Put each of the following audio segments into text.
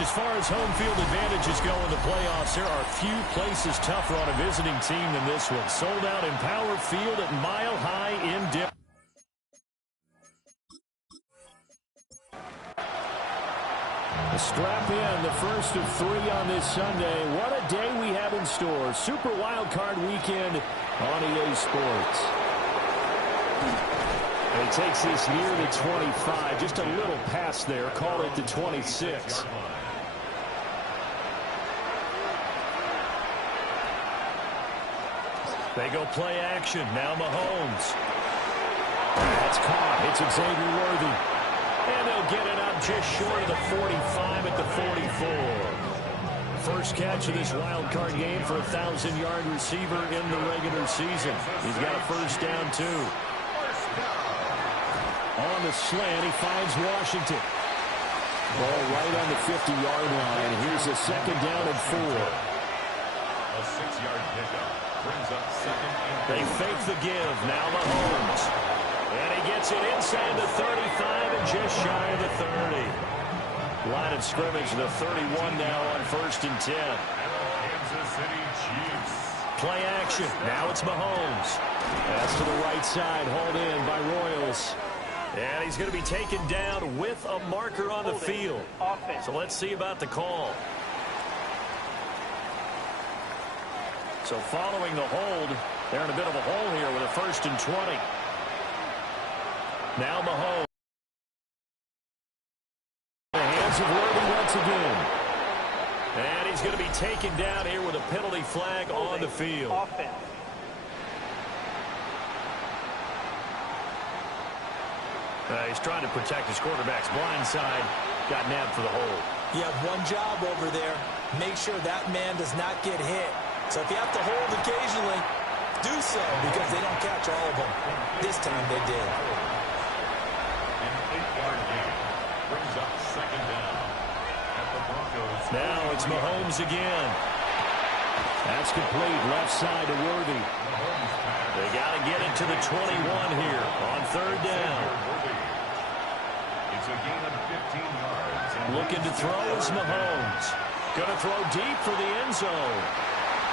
As far as home field advantages go in the playoffs, there are few places tougher on a visiting team than this one. Sold out in Power Field at Mile High in Denver. Strap in, the first of 3 on this Sunday. What a day we have in store. Super Wild Card Weekend on EA Sports. And he takes this near the 25. Just a little pass there. Call it the 26. They go play action. Now Mahomes. That's caught. It's Xavier Worthy. And they'll get it up just short of the 45 at the 44. First catch of this wild card game for a 1,000-yard receiver in the regular season. He's got a first down, too. On the slant, he finds Washington. Ball right on the 50-yard line. Here's a second down and 4. A 6-yard pickup brings up second and 4. They fake the give. Now Mahomes. And he gets it inside the 35 and just shy of the 30. Line of scrimmage, the 31 now on 1st and 10. Kansas City Chiefs. Play action. Now it's Mahomes. Pass to the right side, hauled in by Royals. And he's going to be taken down with a marker on the field. So let's see about the call. So following the hold, they're in a bit of a hole here with a 1st and 20. Now Mahomes. The hands of Worthy once again. And he's going to be taken down here with a penalty flag on the field. He's trying to protect his quarterback's blind side. Got nabbed for the hold. You have one job over there. Make sure that man does not get hit. So if you have to hold occasionally, do so because they don't catch all of them. This time they did. An 8-yard gain brings up second down at the Broncos. Now it's Mahomes again. That's complete. Left side to Worthy. They got to get it to the 21 here on 3rd down. It's a gain of 15 yards. Looking to throw is Mahomes. Going to throw deep for the end zone.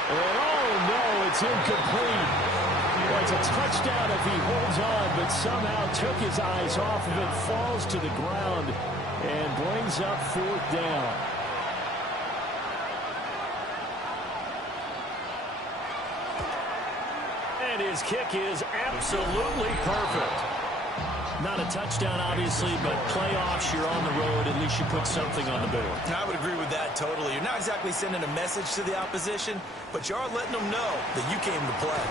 And oh no, it's incomplete. Well, it's a touchdown if he holds on, but somehow took his eyes off of it, falls to the ground, and brings up 4th down. And his kick is absolutely perfect. Not a touchdown, obviously, but playoffs, you're on the road. At least you put something on the board. I would agree with that totally. You're not exactly sending a message to the opposition, but you are letting them know that you came to play.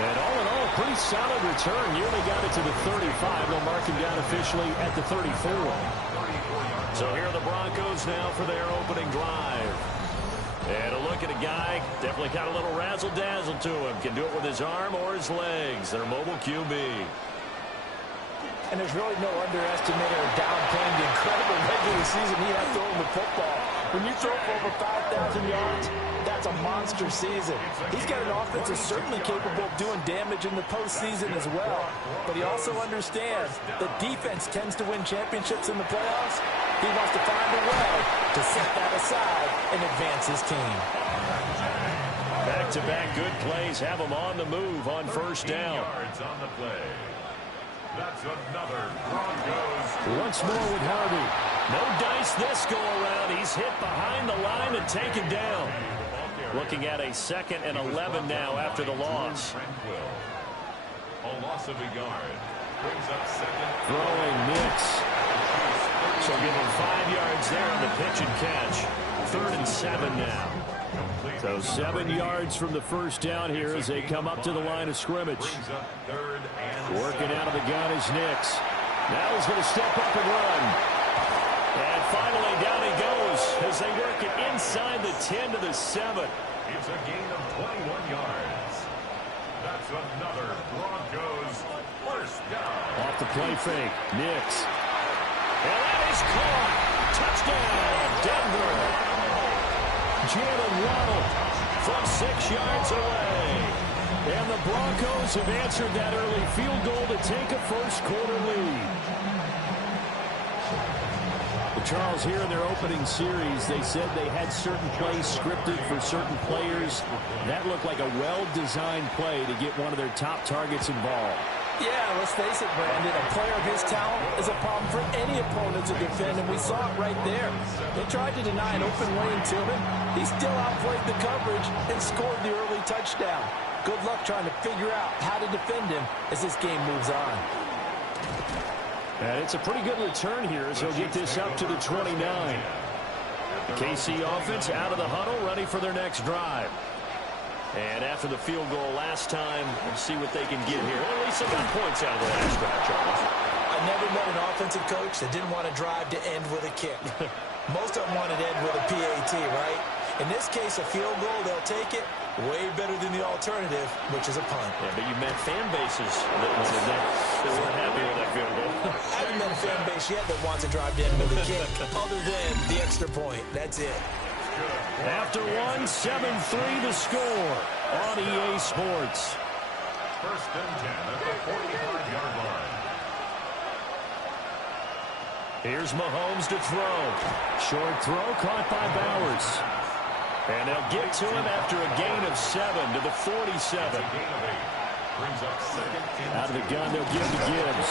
And all in all, pretty solid return. Nearly got it to the 35. They'll mark him down officially at the 34. So here are the Broncos now for their opening drive. And a look at a guy, definitely got a little razzle-dazzle to him. Can do it with his arm or his legs. Their mobile QB. And there's really no underestimating or downplaying the incredible regular season he had throwing the football. When you throw for over 5,000 yards, that's a monster season. He's got an offense that's certainly capable of doing damage in the postseason as well. But he also understands that defense tends to win championships in the playoffs. He wants to find a way to set that aside and advance his team. Back-to-back good plays have him on the move on 1st down. Yards on the play. That's another Broncos. Once more with Harvey. No dice this go-around. He's hit behind the line and taken down. Looking at a 2nd and 11 now after the loss. A loss of a yard. Brings up second. Throwing Nix. So give him 5 yards there on the pitch and catch. 3rd and 7 now. So 7 yards from the first down here as they come up to the line of scrimmage. Working out of the gun is Nix. Now he's going to step up and run. And finally down he goes as they work it inside the 10 to the 7. It's a gain of 21 yards. That's another Broncos first down. Off the play fake, Nix. And that is caught. Touchdown, Denver. Jalen Waddle from 6 yards away. And the Broncos have answered that early field goal to take a first quarter lead. Charles, here in their opening series, they said they had certain plays scripted for certain players. That looked like a well-designed play to get one of their top targets involved. Yeah, let's face it, Brandon. A player of his talent is a problem for any opponent to defend, and we saw it right there. They tried to deny an open lane to him. He still outplayed the coverage and scored the early touchdown. Good luck trying to figure out how to defend him as this game moves on. And it's a pretty good return here as he'll get this up to the 29. The KC offense out of the huddle, ready for their next drive. And after the field goal last time, we'll see what they can get here. At least they got points out of the last drive, Charles. I never met an offensive coach that didn't want to drive to end with a kick. Most of them wanted to end with a PAT, right? In this case, a field goal, they'll take it. Way better than the alternative, which is a punt. Yeah, but you met fan bases that wanted that. They weren't happy with that field goal. I haven't met a fan base yet that wants to drive to end with a kick, other than the extra point. That's it. After 1-7-3 the score on EA Sports. First and 10 at the 45-yard line. Here's Mahomes to throw. Short throw caught by Bowers. And they'll get to him after a gain of 7 to the 47. Out of the gun, they'll give to Gibbs.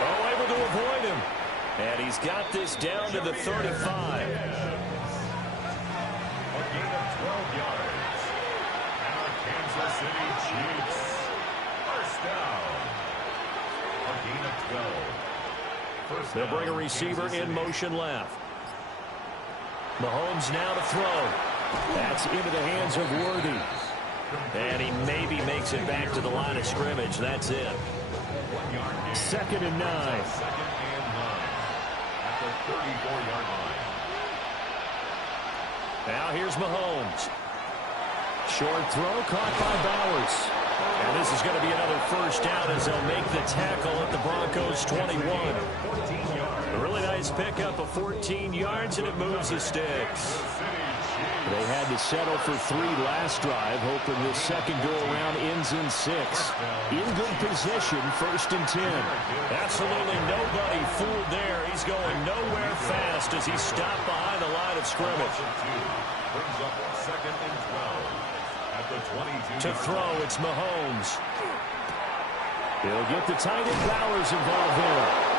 Oh, able to avoid him. And he's got this down to the 35. A gain of 12 yards. And the Kansas City Chiefs. First down. A gain of 12. They'll bring a receiver in motion left. Mahomes now to throw. That's into the hands of Worthy. And he maybe makes it back to the line of scrimmage. That's it. 2nd and 9. 2nd and 9 at the 34-yard line. Now here's Mahomes. Short throw caught by Bowers. And this is going to be another first down as they'll make the tackle at the Broncos 21. A really nice pickup of 14 yards, and it moves the sticks. They had to settle for 3 last drive, hoping this second go-around ends in 6. In good position, 1st and 10. Absolutely nobody fooled there. He's going nowhere fast as he stopped behind the line of scrimmage. Brings up 2nd and 12 at the 22. To throw, it's Mahomes. He'll get the tight end Bowers involved there.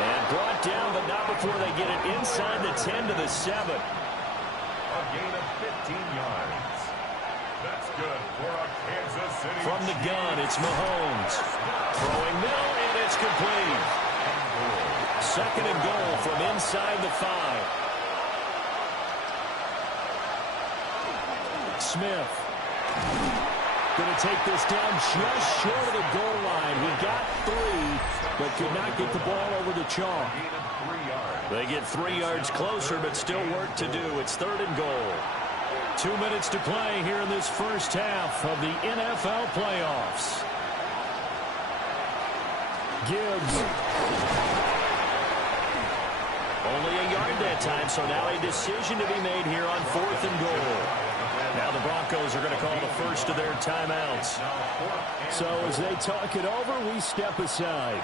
And brought down, but not before they get it inside the 10 to the 7. A gain of 15 yards. That's good for a Kansas City. From the gun, it's Mahomes. Throwing middle, and it's complete. 2nd and goal from inside the 5. Smith. Going to take this down just short of the goal line. He got 3, but could not get the ball over the chalk. They get 3 yards closer, but still work to do. It's 3rd and goal. 2 minutes to play here in this first half of the NFL playoffs. Gibbs. Only a yard that time, so now a decision to be made here on 4th and goal. Now the Broncos are going to call the first of their timeouts. So as they talk it over, we step aside.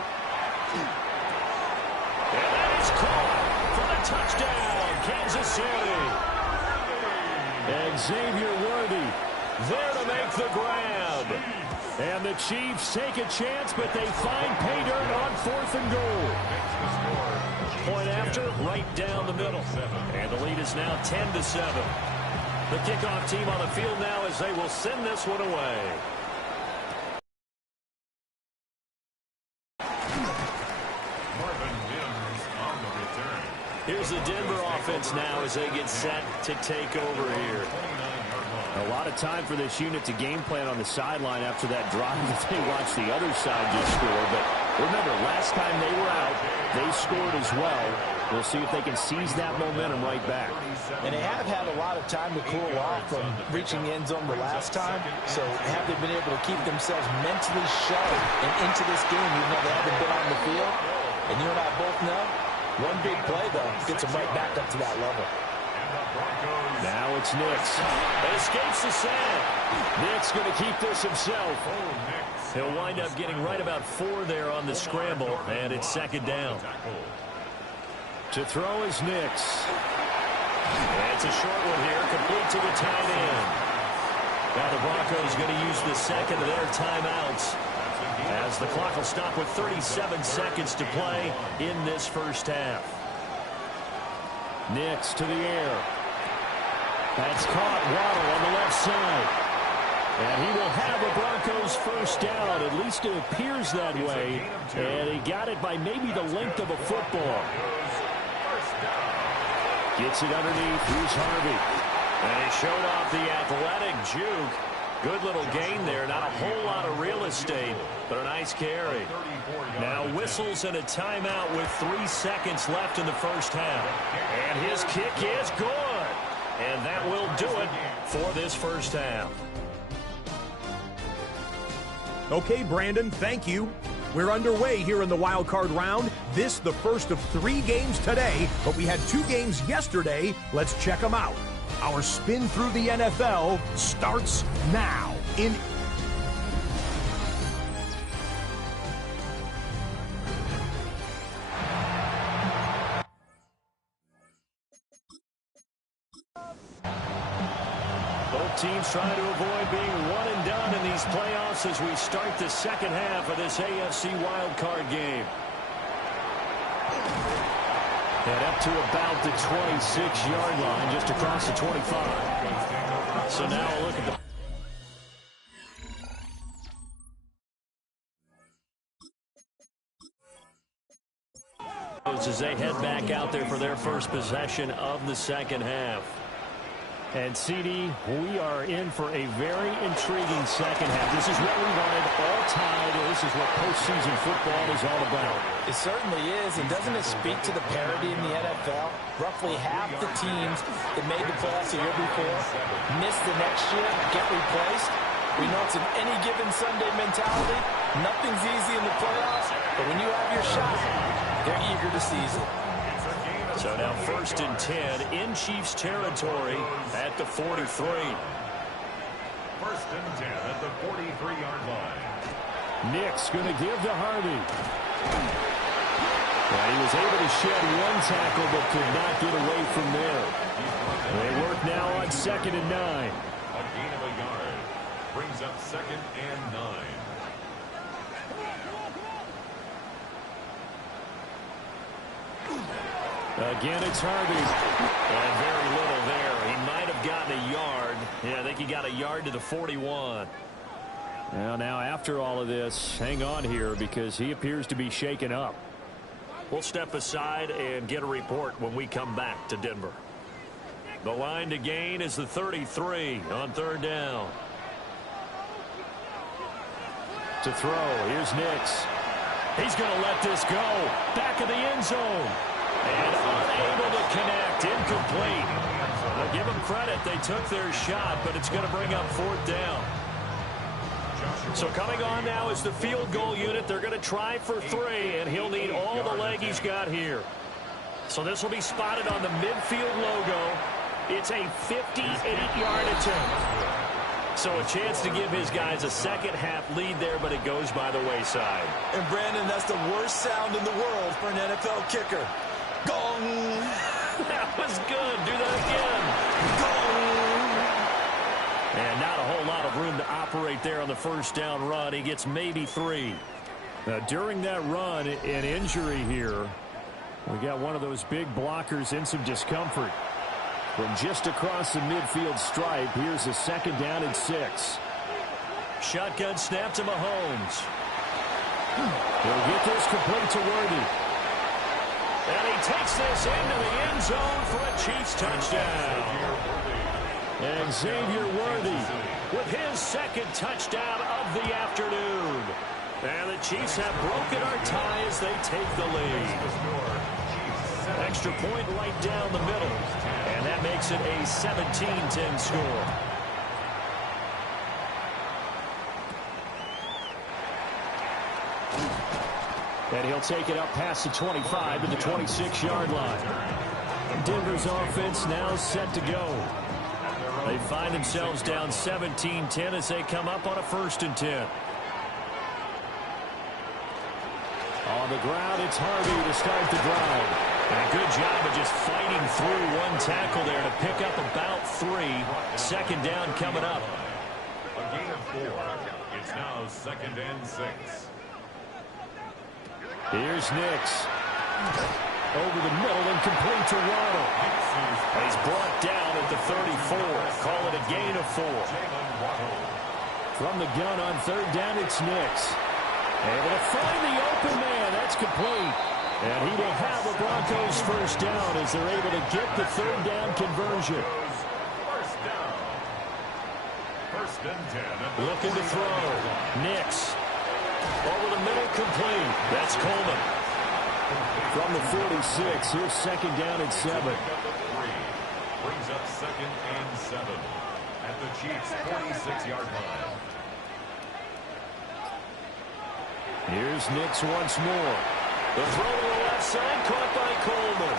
And that is caught for the touchdown, Kansas City. And Xavier Worthy there to make the grab. And the Chiefs take a chance, but they find pay dirt on 4th and goal. Point after, right down the middle. And the lead is now 10-7. The kickoff team on the field now as they will send this one away. Here's the Denver offense now as they get set to take over here. A lot of time for this unit to game plan on the sideline after that drive that they watched the other side just score. But remember, last time they were out, they scored as well. We'll see if they can seize that momentum right back. And they have had a lot of time to cool off from reaching the end zone the last time. So have they been able to keep themselves mentally sharp and into this game even though they haven't been on the field? And you and I both know, one big play, though, gets them right back up to that level. Now it's Nix. It escapes the sand. Nix going to keep this himself. He'll wind up getting right about 4 there on the scramble, and it's 2nd down. To throw is Nix. And it's a short one here, complete to the tight end. Now the Broncos going to use the second of their timeouts, as the clock will stop with 37 seconds to play in this first half. Nix to the air. That's caught. Waddle on the left side. And he will have a Broncos first down. At least it appears that way. And he got it by maybe the length of a football. Gets it underneath. Here's Harvey. And he showed off the athletic juke. Good little gain there. Not a whole lot of real estate, but a nice carry. Now whistles and a timeout with 3 seconds left in the first half. And his kick is good. And that will do it for this first half. Okay, Brandon, thank you. We're underway here in the wild card round. This the first of 3 games today, but we had 2 games yesterday. Let's check them out. Our spin through the NFL starts now. Both teams trying to avoid being one and done in these playoffs as we start the second half of this AFC wildcard game. And up to about the 26-yard line, just across the 25. So now a look at the... as they head back out there for their first possession of the second half. And, CD, we are in for a very intriguing second half. This is what we wanted, all tied. This is what postseason football is all about. It certainly is, and doesn't it speak to the parity in the NFL? Roughly half the teams that made the playoffs the year before miss the next year, get replaced. We know it's an any given Sunday mentality. Nothing's easy in the playoffs, but when you have your shot, they're eager to seize it. So now 1st and 10 in Chiefs territory at the 43. 1st and 10 at the 43-yard line. Nix going to give to Harvey. Well, he was able to shed one tackle but could not get away from there. They work now on 2nd and 9. A gain of a yard brings up 2nd and 9. Again, it's Harvey. And very little there. He might have gotten a yard. Yeah, I think he got a yard to the 41. Well, now after all of this, hang on here because he appears to be shaken up. We'll step aside and get a report when we come back to Denver. The line to gain is the 33 on 3rd down. To throw, here's Nix. He's going to let this go. Back of the end zone. And unable to connect. Incomplete. I'll give them credit. They took their shot, but it's going to bring up 4th down. So coming on now is the field goal unit. They're going to try for 3, and he'll need all the leg he's got here. So this will be spotted on the midfield logo. It's a 58-yard attempt. So a chance to give his guys a second-half lead there, but it goes by the wayside. And, Brandon, that's the worst sound in the world for an NFL kicker. Gong! That was good. Do that again. Gong! And not a whole lot of room to operate there on the 1st down run. He gets maybe 3. Now, during that run, an injury here. We got one of those big blockers in some discomfort. From just across the midfield stripe, here's a 2nd down and 6. Shotgun snap to Mahomes. He'll get this complete to Worthy. And he takes this into the end zone for a Chiefs touchdown. And Xavier Worthy with his 2nd touchdown of the afternoon. And the Chiefs have broken our tie as they take the lead. Extra point right down the middle. And that makes it a 17-10 score. And he'll take it up past the 25 to the 26-yard line. Denver's offense now set to go. They find themselves down 17-10 as they come up on a 1st and 10. On the ground, it's Harvey to start the drive. And a good job of just fighting through one tackle there to pick up about 3. Second down coming up. A gain of 4. It's now 2nd and 6. Here's Nix. Over the middle and complete to Waddle. He's brought down at the 34. Call it a gain of 4. From the gun on 3rd down, it's Nix. Able to find the open man. That's complete. And he will have the Broncos first down as they're able to get the 3rd down conversion. First down. 1st and 10. Looking to throw. Nix. Over the middle, complete. That's Coleman. From the 46, here's 2nd down and 7. Brings up 2nd and 7 at the Chiefs' 46-yard line. Here's Nix once more. The throw to the left side, caught by Coleman.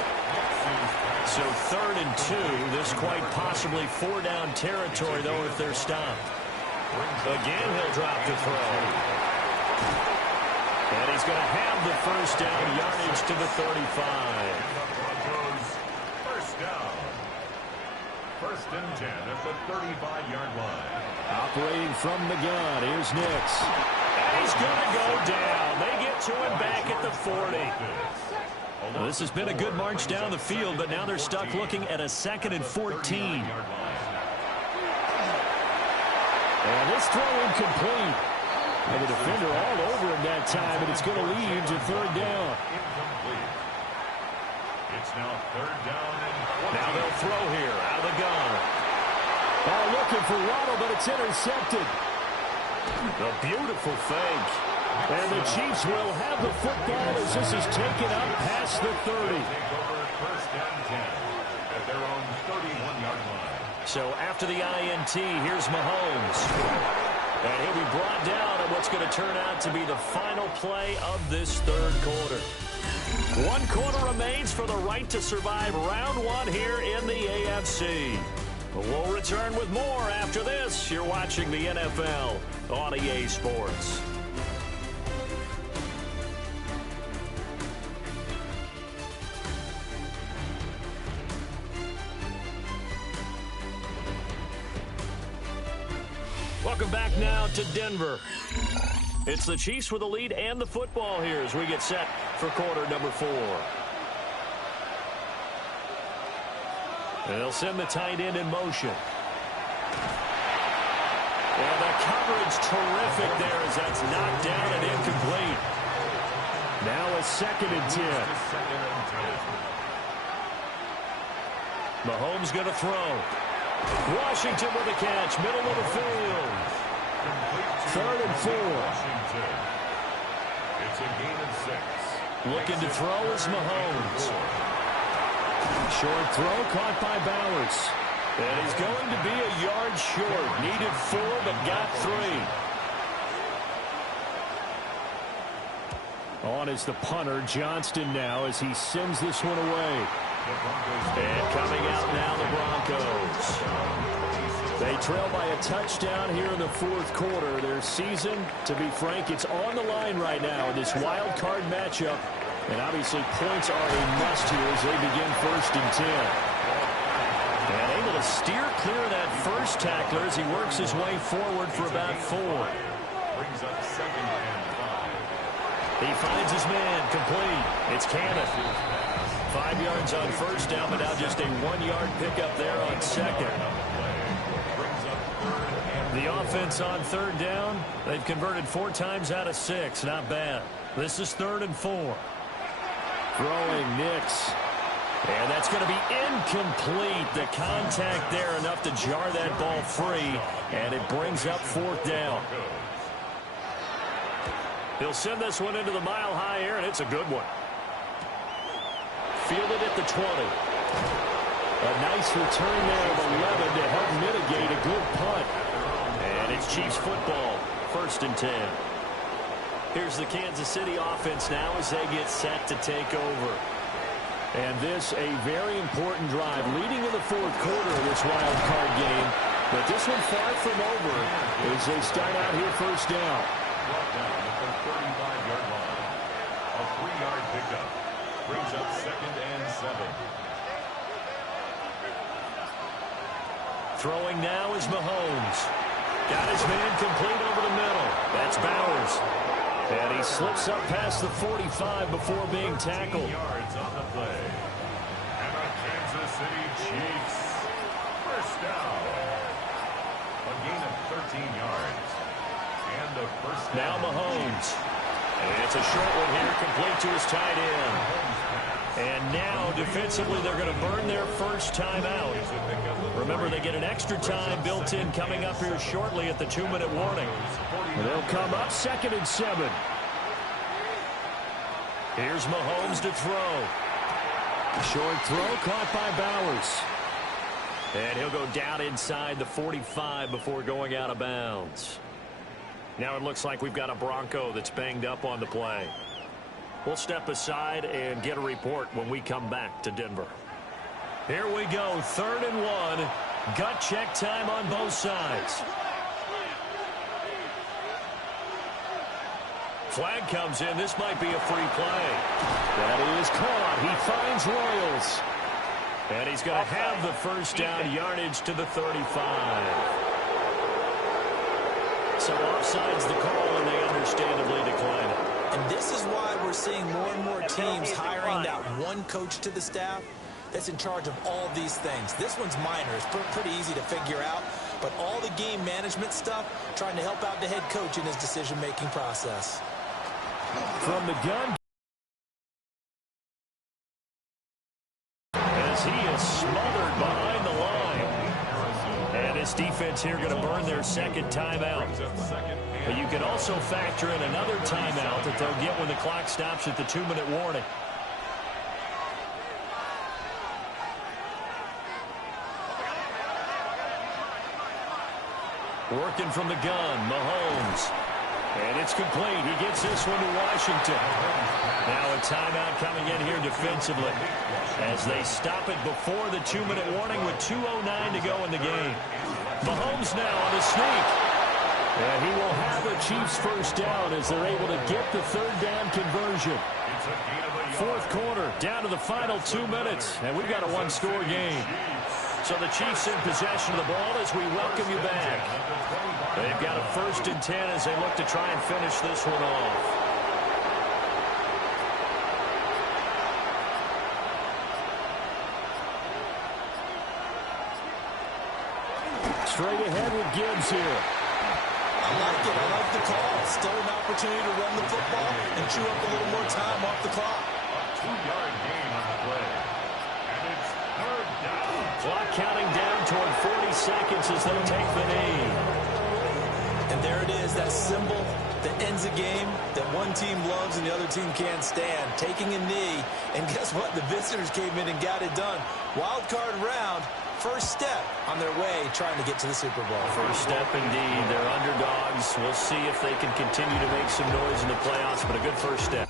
So 3rd and 2. This quite possibly 4-down territory, though, if they're stopped. Again, he'll drop the throw. And he's going to have the first down, yardage to the 35. Broncos first down. 1st and 10 at the 35-yard line. Operating from the gun, here's Nix. And he's going to go down. They get to him back at the 40. Well, this has been a good march down the field, but now they're stuck looking at a 2nd and 14. And this throw incomplete. And the defender all over him that time, and it's going to lead to 3rd down. Incomplete. It's now 3rd down and 20. Now they'll throw here out of the gun. Oh, looking for Waddle, but it's intercepted. A beautiful fake. And the Chiefs will have the football as this is taken up past the 30. Take over 1st and 10 at their own 31-yard line. So after the INT, here's Mahomes. And he'll be brought down on what's going to turn out to be the final play of this 3rd quarter. 1 quarter remains for the right to survive round 1 here in the AFC. We'll return with more after this. You're watching the NFL on EA Sports. Welcome back now to Denver. It's the Chiefs with the lead and the football here as we get set for quarter number 4. And they'll send the tight end in motion. And the coverage terrific there as that's knocked down and incomplete. Now a 2nd and 10. Mahomes going to throw. Washington with a catch, middle of the field. 3rd and 4. It's a gain of 6. Looking to throw is Mahomes. Short throw caught by Bowers. And he's going to be a yard short. Needed 4 but got 3. On is the punter, Johnston now as he sends this one away. And coming out now, the Broncos. They trail by a touchdown here in the 4th quarter. Their season, to be frank, it's on the line right now in this wild card matchup. And obviously points are a must here as they begin 1st and 10. And able to steer clear of that first tackler as he works his way forward for about 4. Brings up 2nd and 5. He finds his man, complete. It's Cannon. 5 yards on 1st down, but now just a 1-yard pickup there on 2nd. The offense on 3rd down, they've converted 4 times out of 6. Not bad. This is 3rd and 4. Throwing Nix. And that's going to be incomplete. The contact there enough to jar that ball free. And it brings up 4th down. He'll send this one into the mile-high air, and it's a good one. Fielded at the 20. A nice return there of 11 to help mitigate a good punt. And it's Chiefs football, 1st and 10. Here's the Kansas City offense now as they get set to take over. And this a very important drive leading in the 4th quarter of this wild card game. But this one far from over as they start out here 1st down. Brought down at the 35-yard line. A 3-yard pickup. brings up 2nd and 7. Throwing now is Mahomes. Got his man complete over the middle. That's Bowers. And he slips up past the 45 before being tackled. Yards on the play. And the Kansas City Chiefs. First down. A gain of 13 yards. And the first down. Now Mahomes. And it's a short one here, complete to his tight end. And now, defensively, they're going to burn their first timeout. Remember, they get an extra time built in coming up here shortly at the 2-minute warning. And they'll come up 2nd and 7. Here's Mahomes to throw. Short throw caught by Bowers. And he'll go down inside the 45 before going out of bounds. Now it looks like we've got a Bronco that's banged up on the play. We'll step aside and get a report when we come back to Denver. Here we go, 3rd and 1. Gut check time on both sides. Flag comes in. This might be a free play. That is caught. He finds Royals. And he's going to have the first down, yardage to the 35. So offside's the call, and they understandably decline it. And this is why we're seeing more and more teams hiring that one coach to the staff that's in charge of all these things. This one's minor. It's pretty easy to figure out. But all the game management stuff, trying to help out the head coach in his decision-making process. From the gun. As he is smothered behind the line. And this defense here going to burn their second timeout. But you can also factor in another timeout that they'll get when the clock stops at the 2-minute warning. Working from the gun, Mahomes. And it's complete. He gets this one to Washington. Now a timeout coming in here defensively as they stop it before the 2-minute warning with 2:09 to go in the game. Mahomes now on the sneak. And he will have the Chiefs first down as they're able to get the 3rd down conversion. 4th quarter, down to the final 2 minutes. And we've got a one-score game. So the Chiefs in possession of the ball as we welcome you back. They've got a 1st and 10 as they look to try and finish this one off. Straight ahead with Gibbs here. I like it. I like the call. Still an opportunity to run the football and chew up a little more time off the clock. A 2-yard gain on the play. And it's 3rd down. Clock counting down toward 40 seconds as they take the knee. And there it is, that symbol that ends a game that one team loves and the other team can't stand. Taking a knee. And guess what? The visitors came in and got it done. Wild card round. First step on their way trying to get to the Super Bowl. First step indeed. They're underdogs. We'll see if they can continue to make some noise in the playoffs, but a good first step.